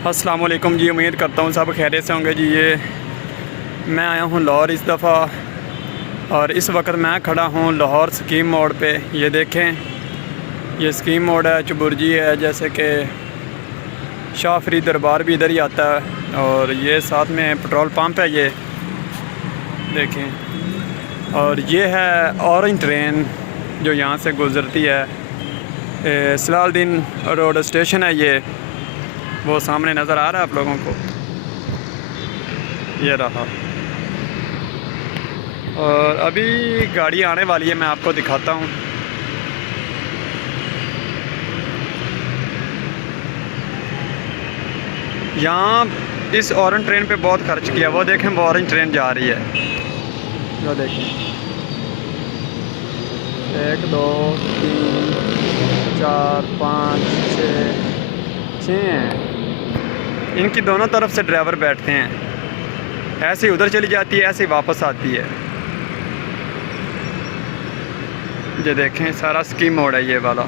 अस्सलाम वालेकुम जी। उम्मीद करता हूँ सब खैरियत से होंगे जी। ये मैं आया हूँ लाहौर इस दफ़ा, और इस वक्त मैं खड़ा हूँ लाहौर स्कीम मोड़ पे। ये देखें, ये स्कीम मोड़ है, चुबुर्जी है, जैसे कि शाह फरीद दरबार भी इधर ही आता है। और ये साथ में पेट्रोल पंप है, ये देखें। और ये है ऑरेंज ट्रेन जो यहाँ से गुज़रती है। सलाहुद्दीन रोड स्टेशन है, ये वो सामने नज़र आ रहा है आप लोगों को, ये रहा। और अभी गाड़ी आने वाली है, मैं आपको दिखाता हूँ। यहाँ इस ऑरेंज ट्रेन पे बहुत खर्च किया। वो देखें, वो ऑरेंज ट्रेन जा रही है, वो देखें। 1 2 3 4 5 6 हैं। इनकी दोनों तरफ से ड्राइवर बैठते हैं। ऐसे ही उधर चली जाती है, ऐसे ही वापस आती है। ये देखें, सारा स्कीम मोड़ है ये वाला।